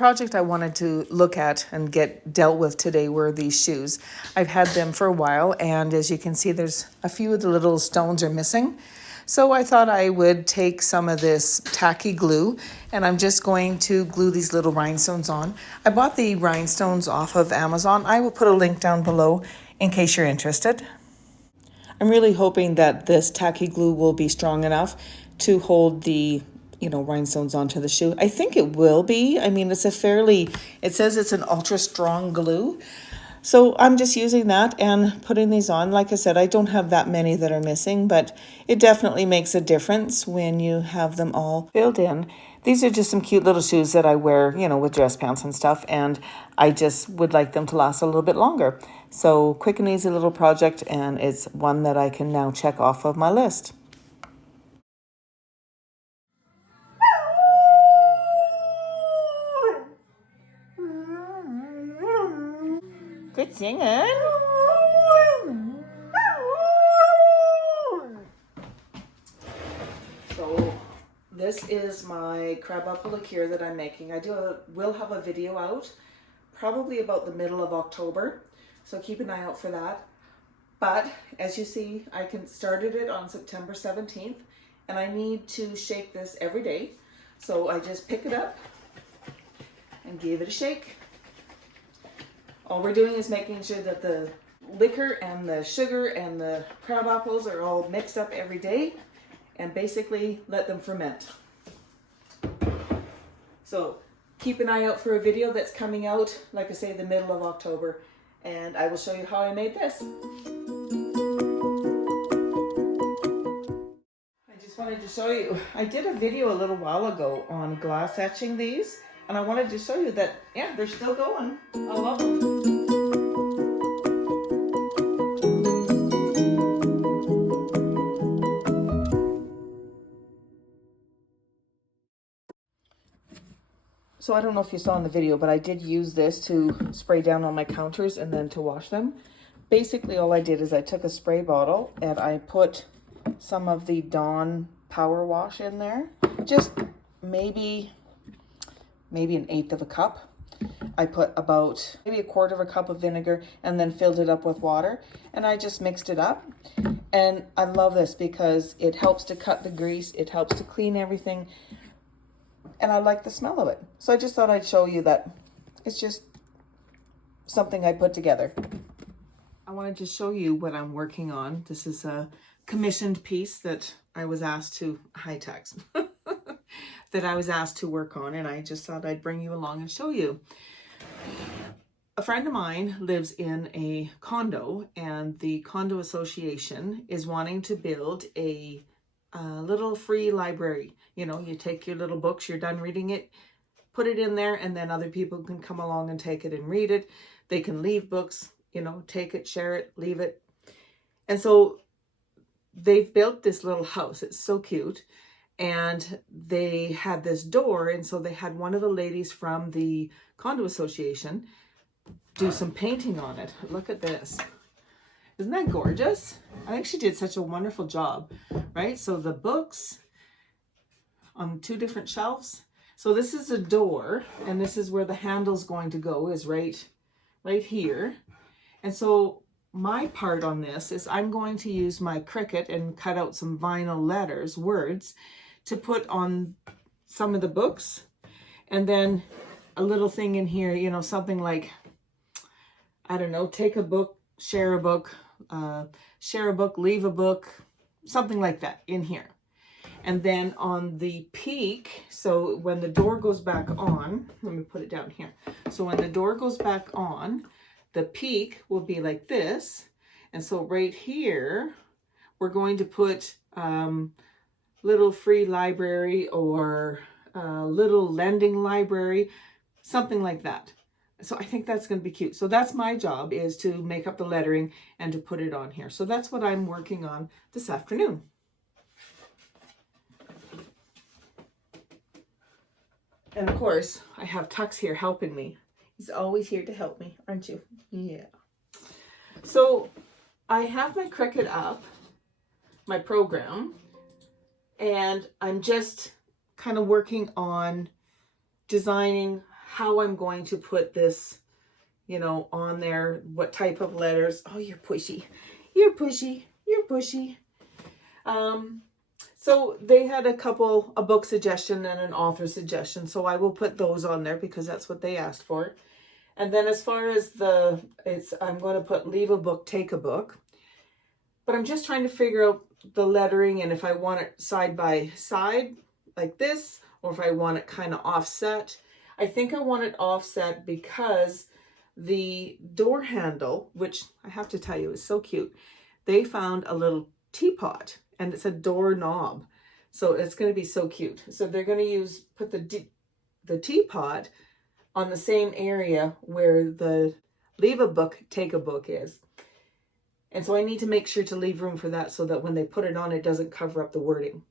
project I wanted to look at and get dealt with today were these shoes. I've had them for a while, and as you can see, there's a few of the little stones are missing. So I thought I would take some of this tacky glue, and I'm just going to glue these little rhinestones on. I bought the rhinestones off of Amazon. I will put a link down below in case you're interested. I'm really hoping that this tacky glue will be strong enough to hold the rhinestones onto the shoe. I think it will be. I mean, it says it's an ultra strong glue. So I'm just using that and putting these on. Like I said, I don't have that many that are missing, but it definitely makes a difference when you have them all filled in. These are just some cute little shoes that I wear, with dress pants and stuff, and I just would like them to last a little bit longer. So quick and easy little project, and it's one that I can now check off of my list. Good singing. So this is my crabapple liqueur that I'm making. will have a video out probably about the middle of October, so keep an eye out for that. But as you see, I started it on September 17th, and I need to shake this every day. So I just pick it up and give it a shake. All we're doing is making sure that the liquor and the sugar and the crab apples are all mixed up every day, and basically let them ferment. So keep an eye out for a video that's coming out, like I say, the middle of October, and I will show you how I made this. I just wanted to show you, I did a video a little while ago on glass etching these, and I wanted to show you that, yeah, they're still going. I love them. So I don't know if you saw in the video, but I did use this to spray down on my counters and then to wash them. Basically, all I did is I took a spray bottle and I put some of the Dawn Power Wash in there. Just maybe an eighth of a cup. I put about maybe a quarter of a cup of vinegar and then filled it up with water. And I just mixed it up. And I love this because it helps to cut the grease. It helps to clean everything. And I like the smell of it. So I just thought I'd show you that it's just something I put together. I wanted to show you what I'm working on. This is a commissioned piece that I was asked to, that I was asked to work on, and I just thought I'd bring you along and show you. A friend of mine lives in a condo, and the condo association is wanting to build a little free library. You take your little books, you're done reading it, put it in there, and then other people can come along and take it and read it. They can leave books, take it, share it, leave it. And so they've built this little house. It's so cute. And they had this door, and so they had one of the ladies from the condo association do some painting on it. Look at this. Isn't that gorgeous? I think she did such a wonderful job, right? So the books on 2 different shelves. So this is a door, and this is where the handle's going to go, is right here. And so my part on this is I'm going to use my Cricut and cut out some vinyl letters, words, to put on some of the books. And then a little thing in here, something like, I don't know, take a book, share a book, leave a book, something like that in here. And then on the peak, so when the door goes back on, let me put it down here. So when the door goes back on, the peak will be like this. And so right here, we're going to put little free library or little lending library, something like that. So I think that's going to be cute. So that's my job, is to make up the lettering and to put it on here. So that's what I'm working on this afternoon. And of course, I have Tux here helping me. He's always here to help me, aren't you? Yeah. So I have my Cricut up, my program, and I'm just kind of working on designing how I'm going to put this, you know, on there, what type of letters. Oh, you're pushy. You're pushy. You're pushy. So they had a book suggestion and an author suggestion. So I will put those on there because that's what they asked for. And then as far as I'm going to put leave a book, take a book. But I'm just trying to figure out the lettering and if I want it side by side like this, or if I want it kind of offset. I think I want it offset because the door handle, which I have to tell you is so cute, they found a little teapot and it's a door knob. So it's going to be so cute. So they're going to put the teapot on the same area where the leave a book, take a book is. And so I need to make sure to leave room for that so that when they put it on, it doesn't cover up the wording.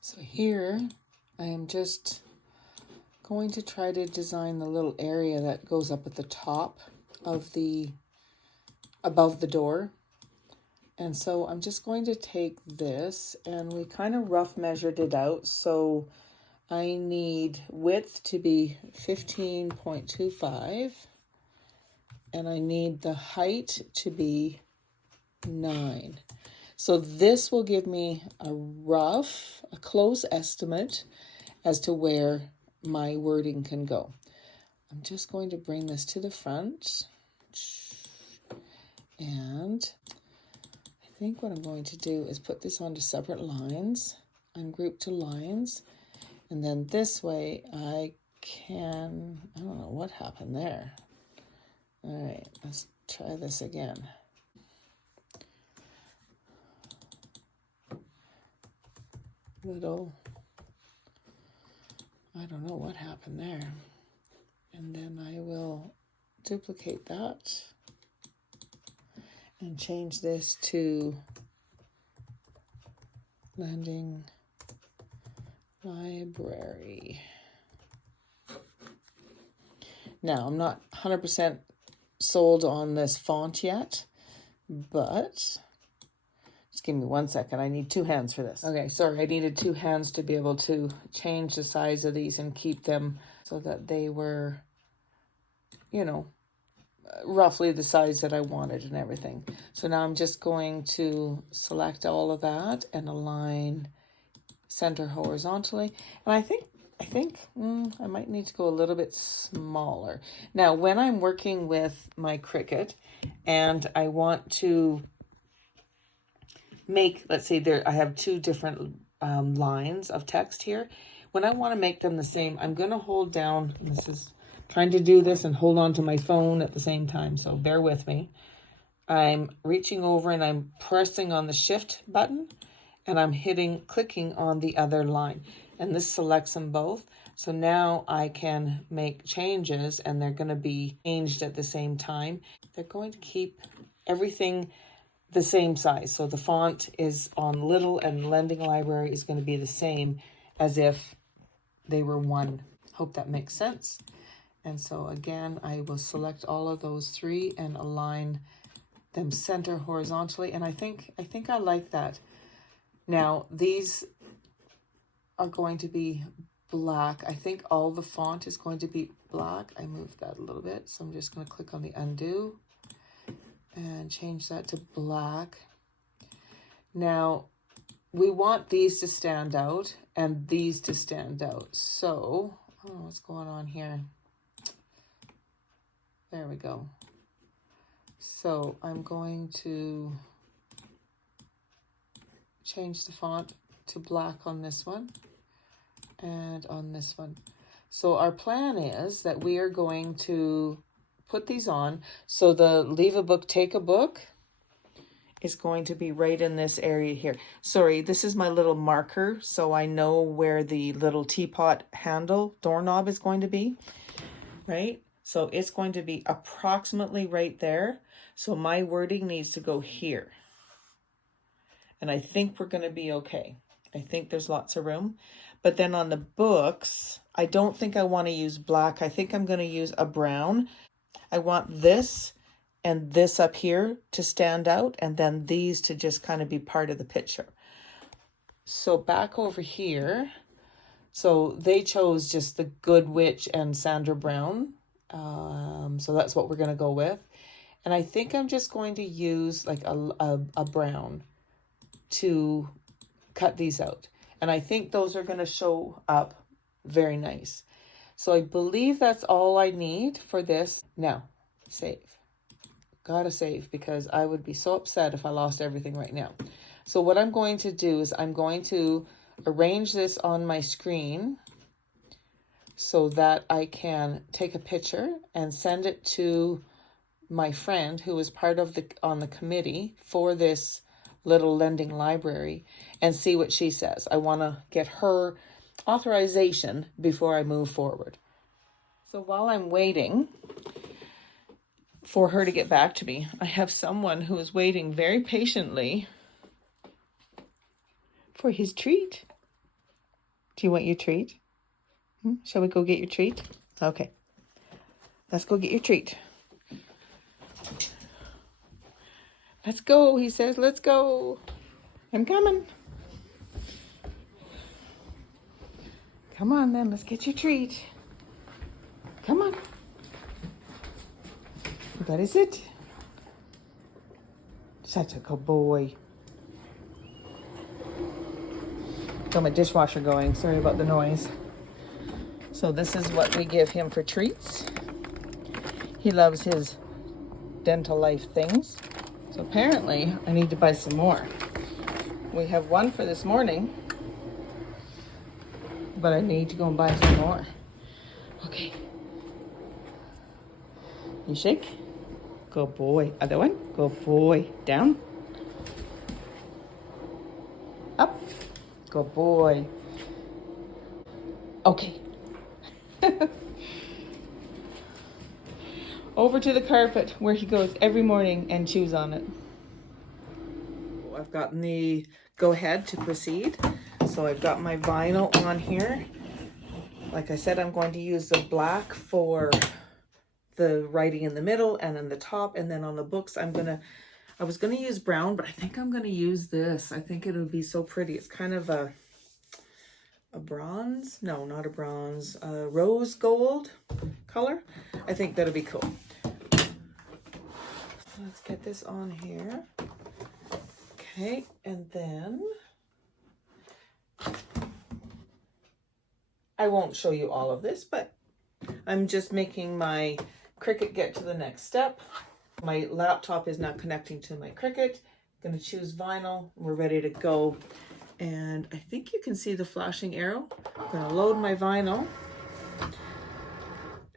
So here I am just going to try to design the little area that goes up at the top of above the door. And so I'm just going to take this, and we kind of rough measured it out. So I need width to be 15.25. And I need the height to be 9. So this will give me a close estimate as to where my wording can go. I'm just going to bring this to the front. And I think what I'm going to do is put this onto separate lines, ungroup to lines. And then this way I don't know what happened there. All right, let's try this again. I don't know what happened there. And then I will duplicate that and change this to Landing Library. Now, I'm not 100% sold on this font yet, but just give me 1 second. I need 2 hands for this. Okay, sorry, I needed 2 hands to be able to change the size of these and keep them so that they were, you know, roughly the size that I wanted and everything. So now I'm just going to select all of that and align center horizontally. And I think I might need to go a little bit smaller. Now, when I'm working with my Cricut and I want to make, let's say I have 2 different lines of text here. When I want to make them the same, I'm going to hold down, this is trying to do this and hold on to my phone at the same time, so bear with me. I'm reaching over and I'm pressing on the shift button and I'm clicking on the other line. And this selects them both. So now I can make changes and they're going to be changed at the same time. They're going to keep everything the same size. So the font is on little and Lending Library is going to be the same as if they were one. Hope that makes sense. And so again, I will select all of those 3 and align them center horizontally. And I think I like that. Now these are going to be black. I think all the font is going to be black. I moved that a little bit, so I'm just going to click on the undo and change that to black. Now we want these to stand out and these to stand out. So I don't know what's going on here. There we go. So I'm going to change the font to black on this one and on this one. So our plan is that we are going to put these on. So the leave a book, take a book is going to be right in this area here. Sorry, this is my little marker, so I know where the little teapot handle doorknob is going to be, right? So it's going to be approximately right there. So my wording needs to go here. And I think we're going to be okay. I think there's lots of room. But then on the books, I don't think I want to use black. I think I'm going to use a brown. I want this and this up here to stand out, and then these to just kind of be part of the picture. So back over here, So they chose just the Good Witch and Sandra Brown. So that's what we're going to go with. And I think I'm just going to use like a brown to cut these out. And I think those are going to show up very nice. So I believe that's all I need for this. Now, save. Gotta save, because I would be so upset if I lost everything right now. So what I'm going to do is I'm going to arrange this on my screen so that I can take a picture and send it to my friend who is part of on the committee for this little lending library and see what she says. I want to get her authorization before I move forward. So while I'm waiting for her to get back to me, I have someone who is waiting very patiently for his treat. Do you want your treat? Shall we go get your treat? Okay. Let's go get your treat. Let's go, he says. Let's go. I'm coming. Come on then, let's get your treat. Come on. That is it. Such a good boy. Got my dishwasher going. Sorry about the noise. So this is what we give him for treats. He loves his Dental Life things. So apparently I need to buy some more. We have one for this morning, but I need to go and buy some more. Okay. You shake. Good boy. Other one. Good boy. Down. Up. Good boy. Okay. Over to the carpet where he goes every morning and chews on it. I've gotten the go ahead to proceed. So I've got my vinyl on here. Like I said, I'm going to use the black for the writing in the middle and then the top, and then on the books I was gonna use brown, but I think I'm gonna use this. I think it'll be so pretty. It's kind of a bronze, no, not a bronze, a rose gold color. I think that'll be cool. Let's get this on here. Okay, and then I won't show you all of this, but I'm just making my Cricut get to the next step. My laptop is now connecting to my Cricut. I'm going to choose vinyl. We're ready to go. And I think you can see the flashing arrow. I'm going to load my vinyl.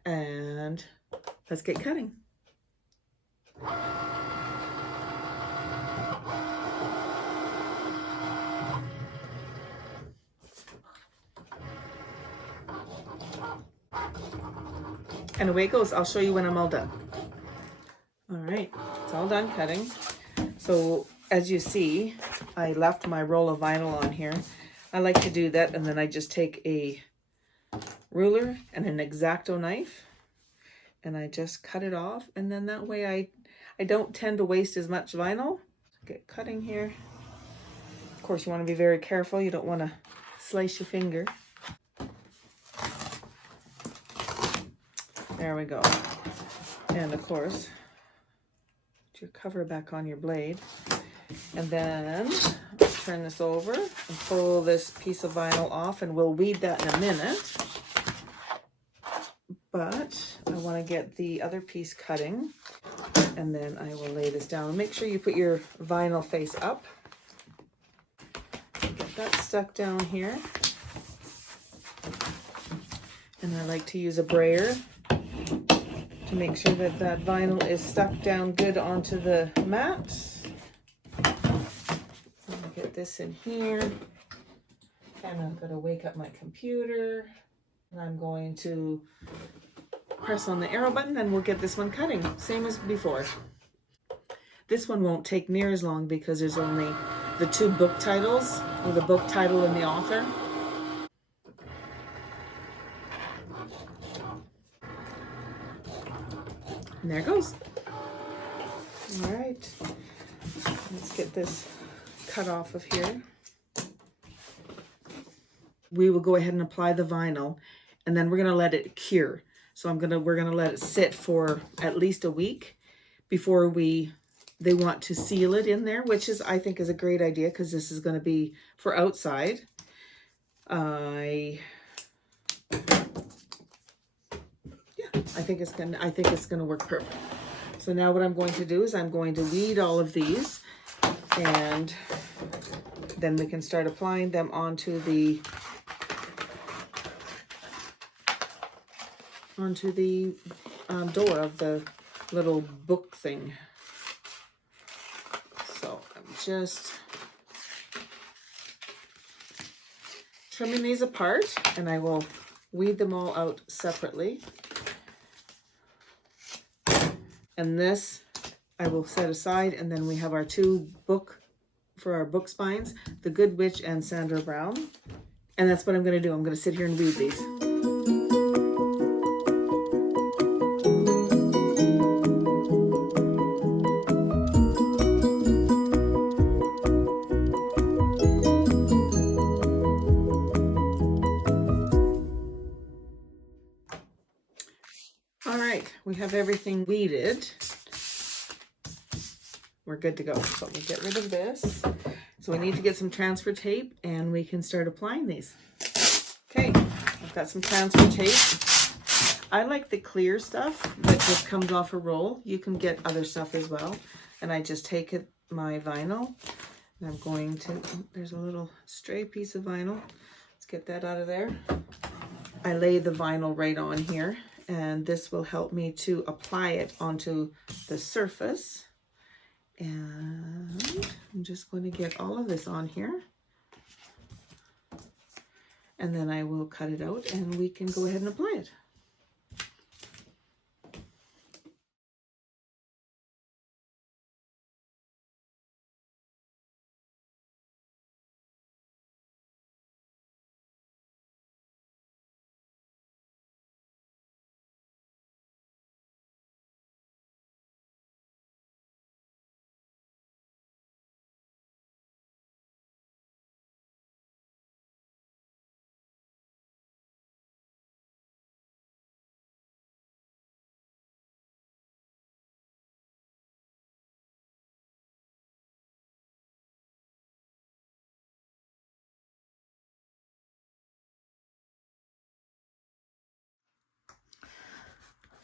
And let's get cutting. And away it goes. I'll show you when I'm all done. All right, it's all done cutting. So as you see, I left my roll of vinyl on here. I like to do that, and then I just take a ruler and an X-Acto knife and I just cut it off, and then that way I don't tend to waste as much vinyl. Get cutting here. Of course, you want to be very careful. You don't want to slice your finger. There we go. And of course, put your cover back on your blade. And then turn this over and pull this piece of vinyl off, and we'll weed that in a minute. But I want to get the other piece cutting, and then I will lay this down. Make sure you put your vinyl face up. Get that stuck down here. And I like to use a brayer to make sure that that vinyl is stuck down good onto the mat. Get this in here, and I'm going to wake up my computer, and I'm going to press on the arrow button, and we'll get this one cutting, same as before. This one won't take near as long because there's only the two book titles, or the book title and the author. And there it goes. All right, let's get this cut off of here. we will go ahead and apply the vinyl, and then we're going to let it cure. So we're going to let it sit for at least a week before they want to seal it in there, which I think is a great idea, because this is going to be for outside. I think it's gonna work perfect. So now what I'm going to do is I'm going to weed all of these, and then we can start applying them onto the door of the little book thing. So I'm just trimming these apart, and I will weed them all out separately. And this I will set aside, and then we have our two book spines, The Good Witch and Sandra Brown. And that's what I'm going to do. I'm going to sit here and weed these. All right, we have everything weeded. We're good to go. So we'll get rid of this. So we need to get some transfer tape, and we can start applying these. Okay, I've got some transfer tape. I like the clear stuff that just comes off a roll. You can get other stuff as well. And I just take my vinyl, and I'm going to, there's a little stray piece of vinyl. Let's get that out of there. I lay the vinyl right on here, and this will help me to apply it onto the surface. And I'm just going to get all of this on here, and then I will cut it out, and we can go ahead and apply it.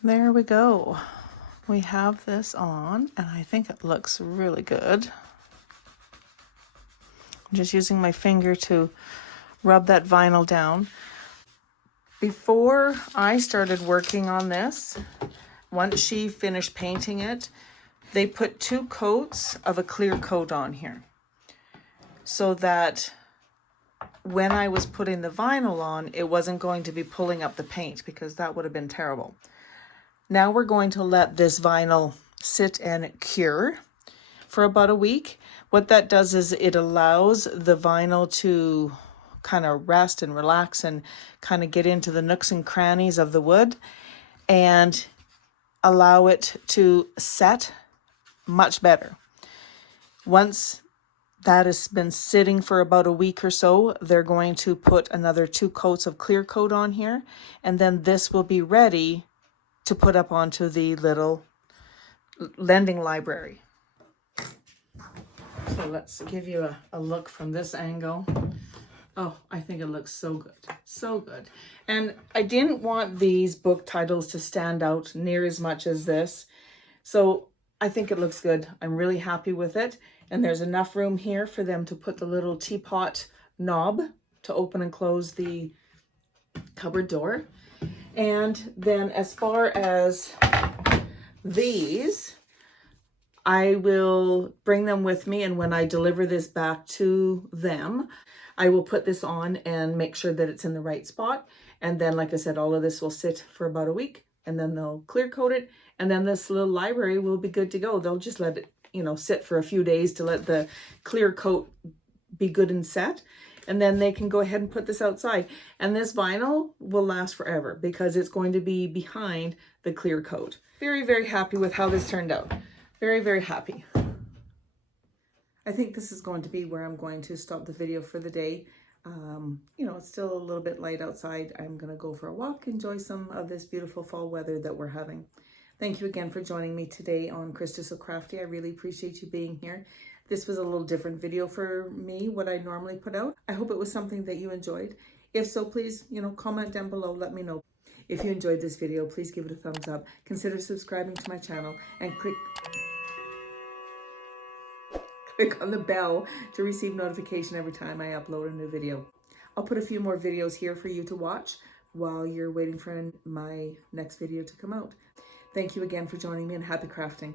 There we go. We have this on, and I think it looks really good. I'm just using my finger to rub that vinyl down. Before I started working on this, once she finished painting it, they put 2 coats of a clear coat on here, so that when I was putting the vinyl on, it wasn't going to be pulling up the paint, because that would have been terrible. Now we're going to let this vinyl sit and cure for about a week. What that does is it allows the vinyl to kind of rest and relax and kind of get into the nooks and crannies of the wood, and allow it to set much better. Once that has been sitting for about a week or so, they're going to put another 2 coats of clear coat on here, and then this will be ready to put up onto the little lending library. So let's give you a look from this angle. Oh, I think it looks so good. So good. And I didn't want these book titles to stand out near as much as this. So I think it looks good. I'm really happy with it. And there's enough room here for them to put the little teapot knob to open and close the cupboard door. And then as far as these, I will bring them with me, and when I deliver this back to them, I will put this on and make sure that it's in the right spot. And then, like I said, all of this will sit for about a week, and then they'll clear coat it, and then this little library will be good to go. They'll just let it, sit for a few days to let the clear coat be good and set. And then they can go ahead and put this outside. And this vinyl will last forever, because it's going to be behind the clear coat. Very, very happy with how this turned out. Very, very happy. I think this is going to be where I'm going to stop the video for the day. You know, it's still a little bit light outside. I'm going to go for a walk, enjoy some of this beautiful fall weather that we're having. Thank you again for joining me today on Krista So Crafty. I really appreciate you being here. This was a little different video for me, what I normally put out. I hope it was something that you enjoyed. If so, please, you know, comment down below, let me know. If you enjoyed this video, please give it a thumbs up. Consider subscribing to my channel and click on the bell to receive notification every time I upload a new video. I'll put a few more videos here for you to watch while you're waiting for my next video to come out. Thank you again for joining me, and happy crafting.